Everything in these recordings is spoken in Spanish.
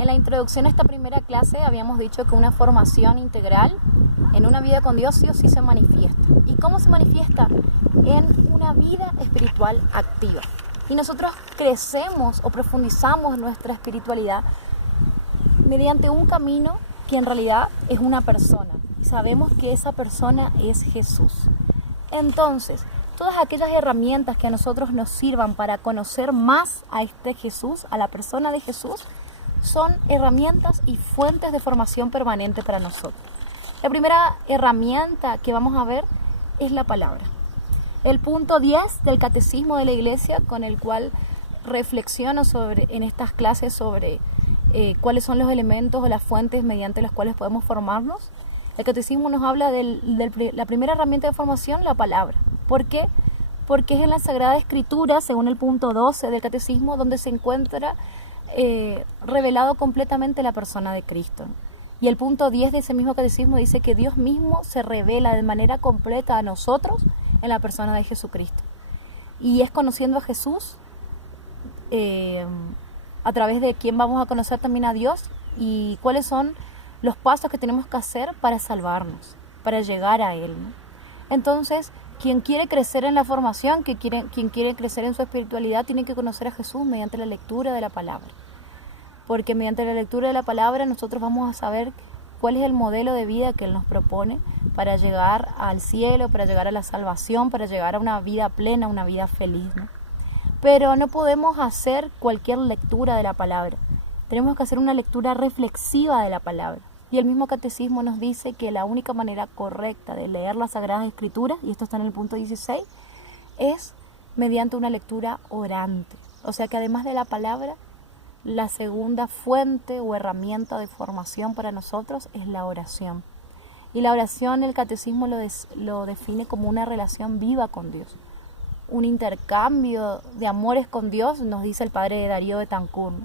En la introducción a esta primera clase habíamos dicho que una formación integral en una vida con Dios sí o sí se manifiesta. ¿Y cómo se manifiesta? En una vida espiritual activa. Y nosotros crecemos o profundizamos nuestra espiritualidad mediante un camino que en realidad es una persona. Sabemos que esa persona es Jesús. Entonces, todas aquellas herramientas que a nosotros nos sirvan para conocer más a este Jesús, a la persona de Jesús, son herramientas y fuentes de formación permanente para nosotros. La primera herramienta que vamos a ver es la palabra. El punto 10 del Catecismo de la Iglesia, con el cual reflexiono en estas clases sobre cuáles son los elementos o las fuentes mediante las cuales podemos formarnos. El Catecismo nos habla de la primera herramienta de formación, la palabra. ¿Por qué? Porque es en la Sagrada Escritura, según el punto 12 del Catecismo, donde se encuentra revelado completamente la persona de Cristo. Y el punto 10 de ese mismo Catecismo dice que Dios mismo se revela de manera completa a nosotros en la persona de Jesucristo. Y es conociendo a Jesús, a través de quien vamos a conocer también a Dios y cuáles son los pasos que tenemos que hacer para salvarnos, para llegar a Él, ¿no? Entonces, quien quiere crecer en la formación, quien quiere crecer en su espiritualidad, tiene que conocer a Jesús mediante la lectura de la palabra. Porque mediante la lectura de la palabra nosotros vamos a saber cuál es el modelo de vida que Él nos propone para llegar al cielo, para llegar a la salvación, para llegar a una vida plena, una vida feliz, ¿no? Pero no podemos hacer cualquier lectura de la palabra. Tenemos que hacer una lectura reflexiva de la palabra. Y el mismo Catecismo nos dice que la única manera correcta de leer las Sagradas Escrituras, y esto está en el punto 16, es mediante una lectura orante. O sea que además de la palabra, la segunda fuente o herramienta de formación para nosotros es la oración. Y la oración, el Catecismo lo define como una relación viva con Dios. Un intercambio de amores con Dios, nos dice el padre Darío de Betancourt.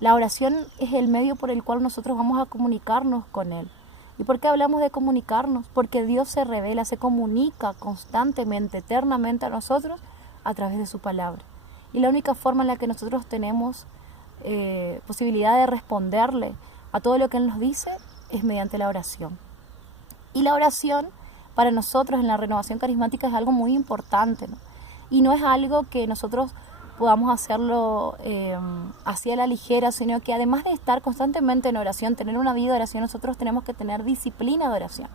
La oración es el medio por el cual nosotros vamos a comunicarnos con Él. ¿Y por qué hablamos de comunicarnos? Porque Dios se revela, se comunica constantemente, eternamente a nosotros a través de su palabra. Y la única forma en la que nosotros tenemos posibilidad de responderle a todo lo que Él nos dice es mediante la oración. Y la oración para nosotros en la renovación carismática es algo muy importante, ¿no? Y no es algo que nosotros podamos hacerlo así a la ligera, sino que además de estar constantemente en oración, tener una vida de oración, nosotros tenemos que tener disciplina de oración.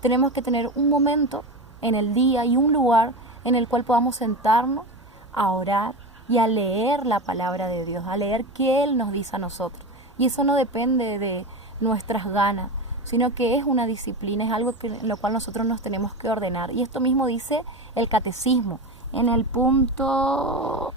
Tenemos que tener un momento en el día y un lugar en el cual podamos sentarnos a orar y a leer la palabra de Dios, a leer qué Él nos dice a nosotros. Y eso no depende de nuestras ganas, sino que es una disciplina, es algo en lo cual nosotros nos tenemos que ordenar. Y esto mismo dice el Catecismo en el punto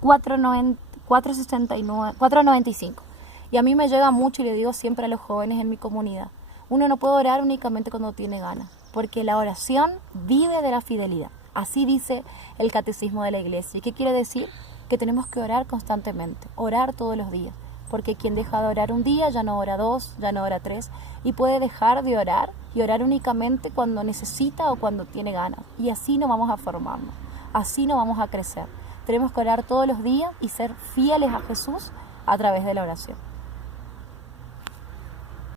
495. Y a mí me llega mucho y le digo siempre a los jóvenes en mi comunidad, uno no puede orar únicamente cuando tiene ganas, porque la oración vive de la fidelidad. Así dice el Catecismo de la Iglesia. ¿Y qué quiere decir? Que tenemos que orar constantemente, orar todos los días, porque quien deja de orar un día ya no ora 2, ya no ora 3, y puede dejar de orar y orar únicamente cuando necesita o cuando tiene ganas. Y así no vamos a formarnos, así no vamos a crecer. Tenemos que orar todos los días y ser fieles a Jesús a través de la oración.